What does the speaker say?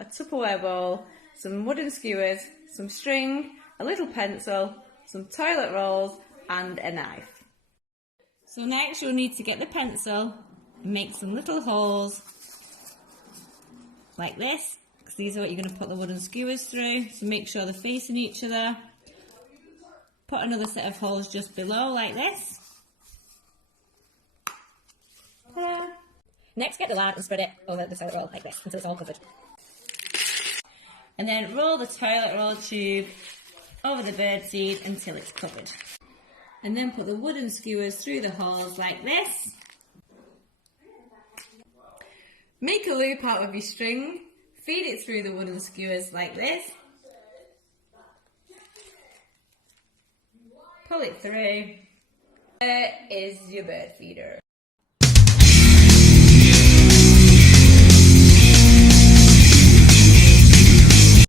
a Tupperware bowl, some wooden skewers, some string, a little pencil, some toilet rolls and a knife. So next you'll need to get the pencil and make some little holes like this, because these are what you're going to put the wooden skewers through, so make sure they're facing each other. Put another set of holes just below like this. Ta-da! Next, get the lard and spread it over the toilet roll like this until it's all covered. And then roll the toilet roll tube over the birdseed until it's covered. And then put the wooden skewers through the holes like this. Make a loop out of your string, feed it through the wooden skewers like this. Pull it through. There is your bird feeder.